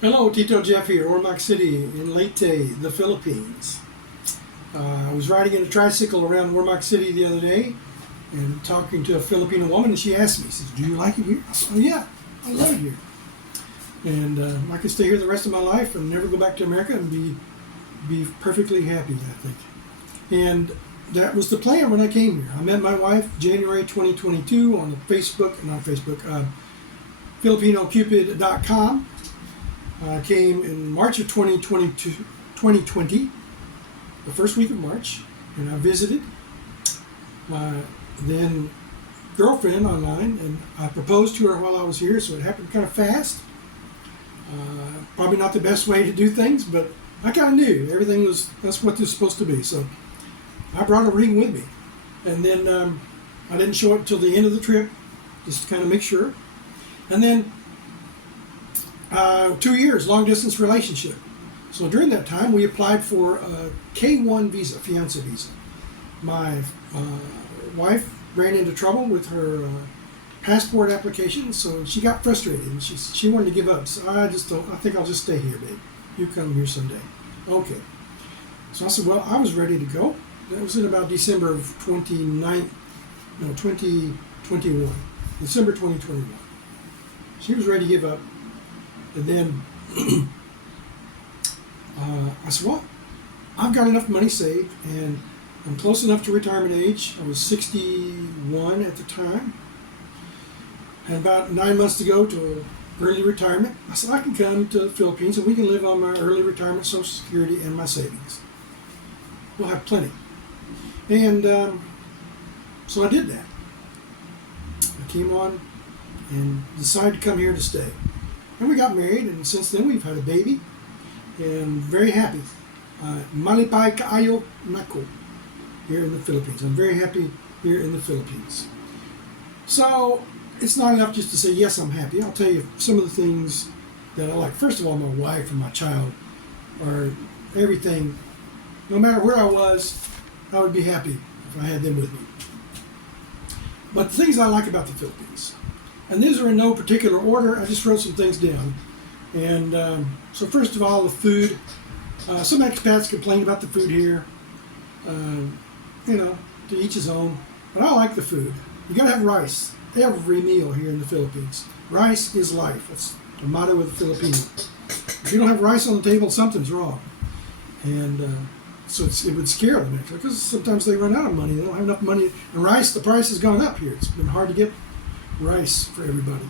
Hello, Tito Jeff here, ormoccity in Leyte, the Philippines. I was riding in a tricycle around ormoccity the other day and talking to a Filipino woman, and she asked me, she says, "Do you like it here?" I said, "Oh, yeah, I love it here. And I could stay here the rest of my life and never go back to America and be perfectly happy, I think." And that was the plan when I came here. I met my wife January 2022 on Facebook, not Facebook, FilipinoCupid.com. I came in March of 2020, the first week of March, and I visited my then girlfriend online, and I proposed to her while I was here, so it happened kind of fast. Probably not the best way to do things, but I kind of knew that's what this was supposed to be. So I brought a ring with me, and then I didn't show it till the end of the trip, just to kind of make sure. And then 2 years, long distance relationship. So during that time, we applied for a K1 visa, fiance visa. My wife ran into trouble with her passport application, so she got frustrated and she wanted to give up. So I think I'll just stay here, babe. You come here someday. Okay. So I said, well, I was ready to go. That was in about December of 2021. December 2021. She was ready to give up. And then I said, well, I've got enough money saved, and I'm close enough to retirement age. I was 61 at the time. Had about 9 months to go to early retirement. I said, I can come to the Philippines and we can live on my early retirement Social Security and my savings. We'll have plenty. And so I did that. I came on and decided to come here to stay. And we got married, and since then we've had a baby, and very happy. Malipay kaayo nako here in the Philippines. I'm very happy here in the Philippines. So it's not enough just to say, yes, I'm happy. I'll tell you some of the things that I like. First of all, my wife and my child are everything. No matter where I was, I would be happy if I had them with me. But the things I like about the Philippines, and these are in no particular order. I just wrote some things down. And so first of all, the food. Some expats complain about the food here. To each his own. But I like the food. You got to have rice every meal here in the Philippines. Rice is life. That's the motto of the Filipino. If you don't have rice on the table, something's wrong. And so it would scare them, actually, because sometimes they run out of money. They don't have enough money. And rice, the price has gone up here. It's been hard to get rice for everybody.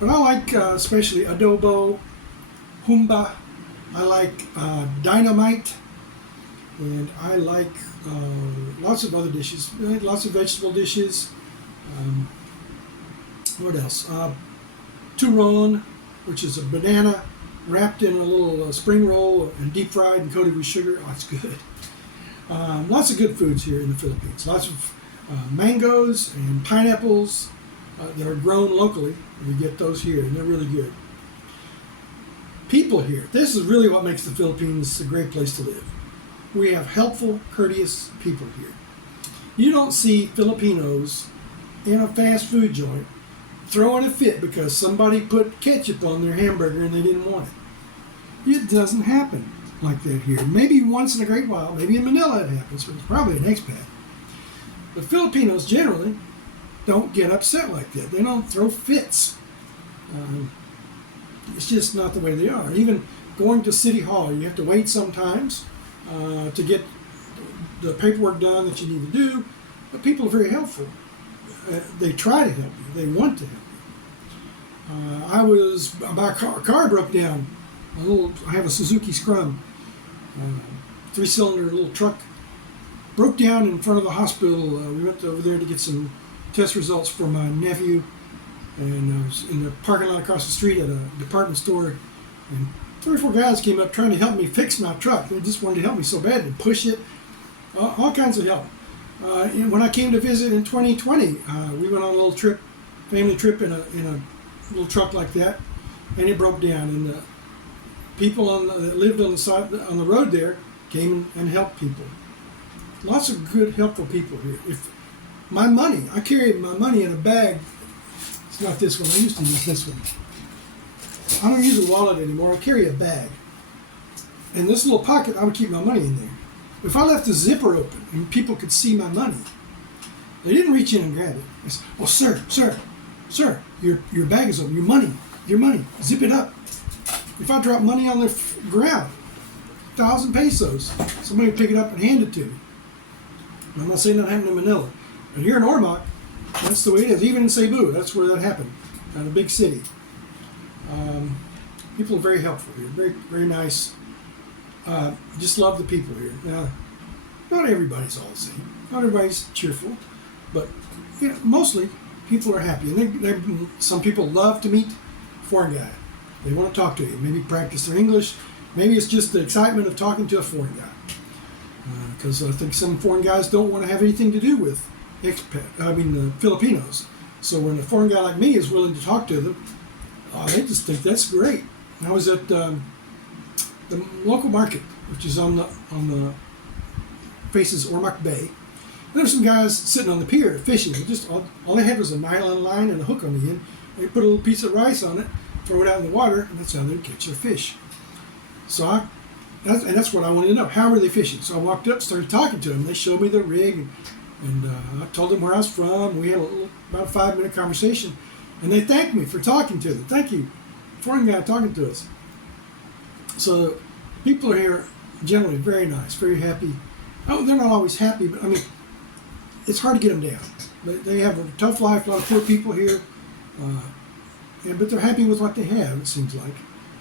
But I like especially adobo, humba. I like dynamite, and I like lots of other dishes. Lots of vegetable dishes. What else? Turon, which is a banana wrapped in a little spring roll and deep fried and coated with sugar. Oh, it's good. Lots of good foods here in the Philippines. Lots of mangoes and pineapples. That are grown locally. We get those here, and they're really good. People here. This is really what makes the Philippines a great place to live. We have helpful, courteous people here. You don't see Filipinos in a fast food joint throwing a fit because somebody put ketchup on their hamburger and they didn't want it. It doesn't happen like that here. Maybe once in a great while, maybe in Manila it happens, but it's probably an expat. But Filipinos generally don't get upset like that. They don't throw fits. It's just not the way they are. Even going to City Hall, you have to wait sometimes to get the paperwork done that you need to do. But people are very helpful. They try to help you. They want to help you. My car broke down. I have a Suzuki Scrum, 3-cylinder little truck. Broke down in front of the hospital. We went over there to get some test results for my nephew, and I was in the parking lot across the street at a department store, and 3 or 4 guys came up trying to help me fix my truck. They just wanted to help me so bad and push it, all kinds of help. And when I came to visit in 2020, we went on a little trip, family trip in a little truck like that, and it broke down. And the people that lived on the road there came and helped people. Lots of good, helpful people here. I carry my money in a bag. It's not this one. I used to use this one. I don't use a wallet anymore. I carry a bag. And this little pocket, I would keep my money in there. If I left the zipper open and people could see my money, they didn't reach in and grab it. They said, "Oh, sir, your bag is open. Your money, zip it up." If I drop money on the ground, 1,000 pesos, somebody would pick it up and hand it to me. I'm not saying that happened in Manila. But here in Ormoc, that's the way it is. Even in Cebu, that's where that happened, in a big city. People are very helpful here, very, very nice. Just love the people here. Now, not everybody's all the same. Not everybody's cheerful, but mostly people are happy. And some people love to meet a foreign guy. They want to talk to you, maybe practice their English. Maybe it's just the excitement of talking to a foreign guy. Because I think some foreign guys don't want to have anything to do with Filipinos. So when a foreign guy like me is willing to talk to them, they just think that's great. I was at the local market, which is on the faces Ormoc Bay. And there were some guys sitting on the pier fishing. Just all they had was a nylon line and a hook on the end. They put a little piece of rice on it, throw it out in the water, and that's how they'd catch their fish. So that's what I wanted to know. How were they fishing? So I walked up, started talking to them. They showed me the rig, and I told them where I was from. We had about a 5-minute conversation, and they thanked me for talking to them. Thank you, foreign guy talking to us. So people are here generally very nice, very happy. Oh, they're not always happy, but I mean, it's hard to get them down. They have a tough life, a lot of poor people here, but they're happy with what they have, it seems like.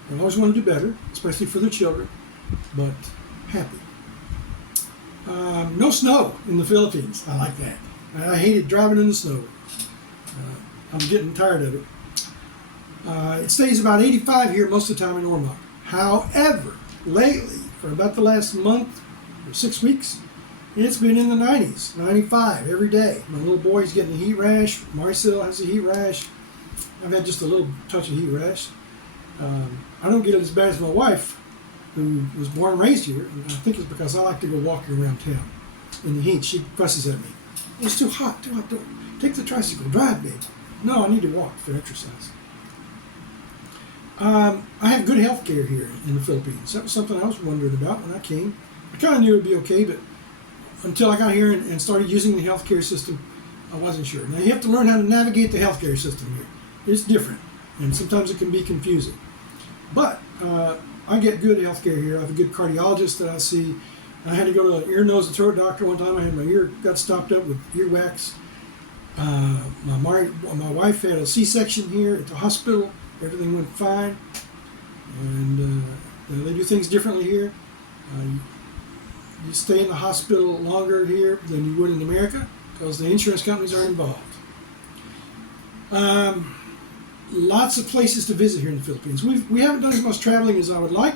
They always want to do better, especially for their children, but happy. No snow in the Philippines. I like that. I hated driving in the snow. I'm getting tired of it. It stays about 85 here most of the time in Ormoc. However, lately, for about the last month or 6 weeks, it's been in the 90s, 95 every day. My little boy's getting a heat rash. Marcel has a heat rash. I've had just a little touch of heat rash. I don't get it as bad as my wife, who was born and raised here. And I think it's because I like to go walking around town in the heat. She fusses at me. It's too hot. Don't take the tricycle. Drive, babe. No, I need to walk for exercise. I have good health care here in the Philippines. That was something I was wondering about when I came. I kind of knew it would be okay, but until I got here and started using the healthcare system, I wasn't sure. Now, you have to learn how to navigate the healthcare system here. It's different, and sometimes it can be confusing. But I get good healthcare here. I have a good cardiologist that I see. I had to go to an ear, nose, and throat doctor one time. I had my ear got stopped up with earwax. My wife had a C-section here at the hospital. Everything went fine. And they do things differently here. You stay in the hospital longer here than you would in America because the insurance companies are involved. Lots of places to visit here in the Philippines. We haven't done as much traveling as I would like,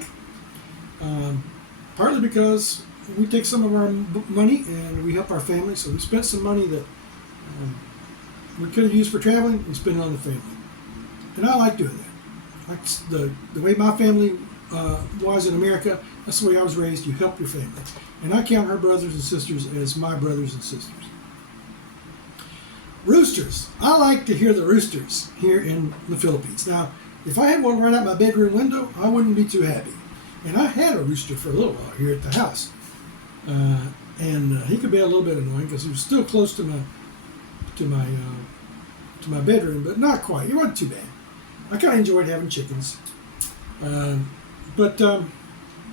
partly because we take some of our money and we help our family, so we spent some money that we could have used for traveling and spend it on the family. And I like doing that. Like the way my family was in America, that's the way I was raised. You help your family. And I count her brothers and sisters as my brothers and sisters. Roosters. I like to hear the roosters here in the Philippines. Now, if I had one right out my bedroom window, I wouldn't be too happy. And I had a rooster for a little while here at the house. And he could be a little bit annoying because he was still close to my bedroom, but not quite. It wasn't too bad. I kind of enjoyed having chickens. But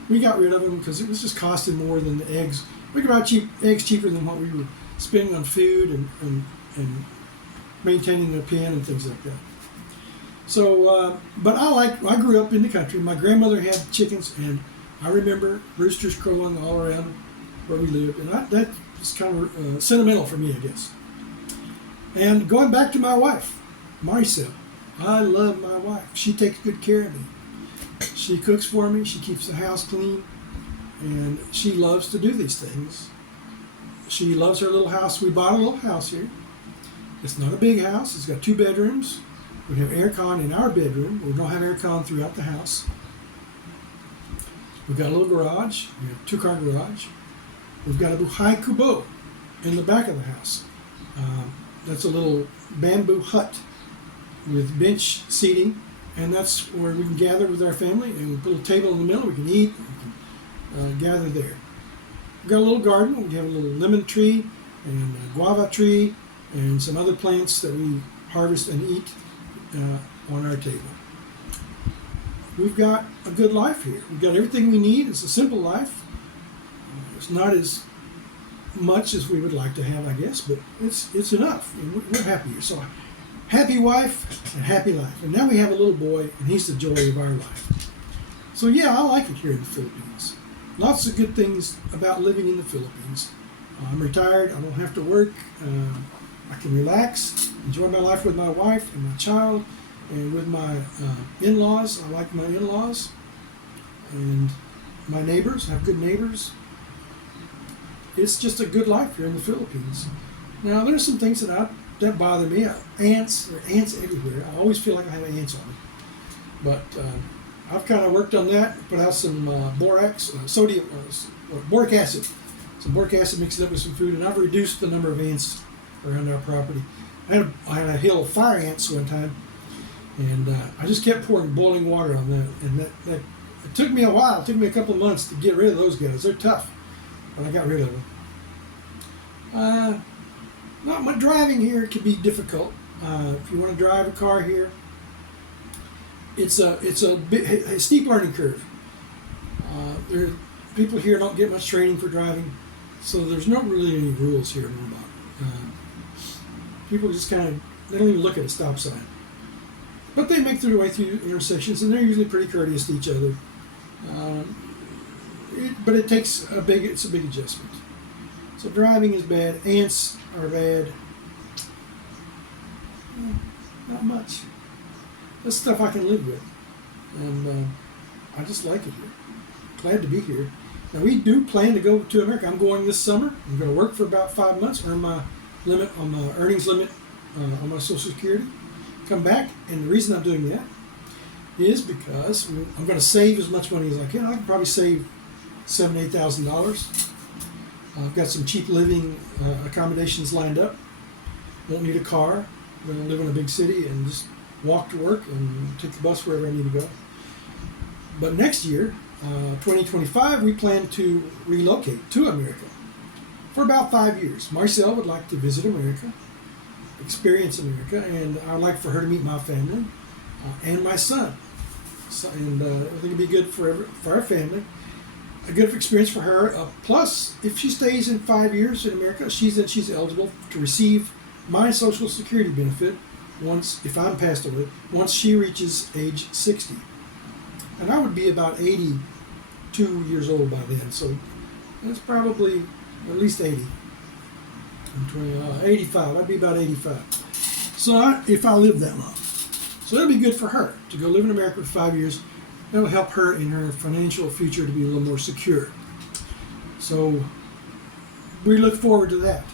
we got rid of them because it was just costing more than the eggs. We could buy eggs cheaper than what we were spending on food and maintaining their pen and things like that. So, but I grew up in the country. My grandmother had chickens, and I remember roosters crowing all around where we lived, and that was kind of sentimental for me, I guess. And going back to my wife, Maricel, I love my wife. She takes good care of me. She cooks for me. She keeps the house clean, and she loves to do these things. She loves her little house. We bought a little house here. It's not a big house. It's got 2 bedrooms. We have aircon in our bedroom. We don't have aircon throughout the house. We've got a little garage. We have a 2-car garage. We've got a buhay kubo in the back of the house. That's a little bamboo hut with bench seating and that's where we can gather with our family, and we put a table in the middle. We can eat, we can gather there. We've got a little garden. We have a little lemon tree and a guava tree and some other plants that we harvest and eat on our table. We've got a good life here. We've got everything we need. It's a simple life. It's not as much as we would like to have, I guess, but it's enough, and we're happy here. So, happy wife and happy life. And now we have a little boy, and he's the joy of our life. So yeah, I like it here in the Philippines. Lots of good things about living in the Philippines. I'm retired. I don't have to work. I can relax, enjoy my life with my wife and my child, and with my in-laws. I like my in-laws and my neighbors. I have good neighbors. It's just a good life here in the Philippines. Now, there's some things that bother me. Ants. There are ants everywhere. I always feel like I have ants on me. But I've kind of worked on that. Put out some boric acid. Some boric acid mixed up with some food, and I've reduced the number of ants around our property. I had a hill of fire ants one time, and I just kept pouring boiling water on that. And that it took me a while. It took me a couple of months to get rid of those guys. They're tough, but I got rid of them. Not my driving here can be difficult. If you want to drive a car here, it's a steep learning curve. People here don't get much training for driving, so there's not really any rules here to know about. People just they don't even look at a stop sign. But they make their way through intersections, and they're usually pretty courteous to each other. But it's a big adjustment. So driving is bad. Ants are bad. Not much. That's stuff I can live with, and I just like it here. Glad to be here. Now we do plan to go to America. I'm going this summer. I'm going to work for about 5 months, earn my limit on my earnings limit on my Social Security. Come back, and the reason I'm doing that is because I'm going to save as much money as I can. I can probably save $7,000-8,000. I've got some cheap living accommodations lined up. Won't need a car. I'm going to live in a big city and just walk to work and take the bus wherever I need to go. But next year, 2025, we plan to relocate to America for about 5 years. Marcel would like to visit America, experience America, and I'd like for her to meet my family and my son. So, and I think it'd be good for our family. A good experience for her. Plus, if she stays in 5 years in America, she's eligible to receive my Social Security benefit if I'm passed away, once she reaches age 60. And I would be about 82 years old by then, so that's probably at least 80. 85. I'd be about 85. So if I live that long. So that'll be good for her to go live in America for 5 years. That'll help her in her financial future to be a little more secure. So we look forward to that.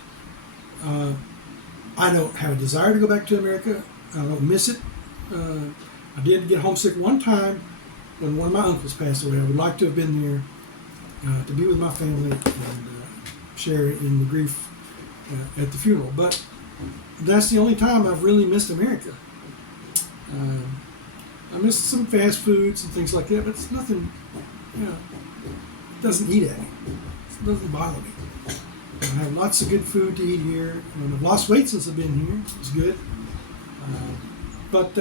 I don't have a desire to go back to America. I don't miss it. I did get homesick one time when one of my uncles passed away. I would like to have been there to be with my family and share in the grief at the funeral. But that's the only time I've really missed America. I missed some fast foods and things like that, but it's nothing, it doesn't eat at me. It doesn't bother me. I have lots of good food to eat here, and I've lost weight since I've been here. It's good. But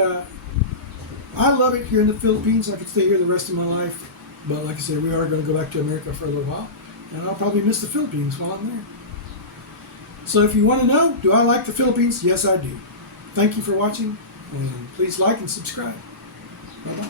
I love it here in the Philippines. I could stay here the rest of my life. But like I said, we are going to go back to America for a little while, and I'll probably miss the Philippines while I'm there. So if you want to know, do I like the Philippines? Yes, I do. Thank you for watching, and please like and subscribe. Bye-bye.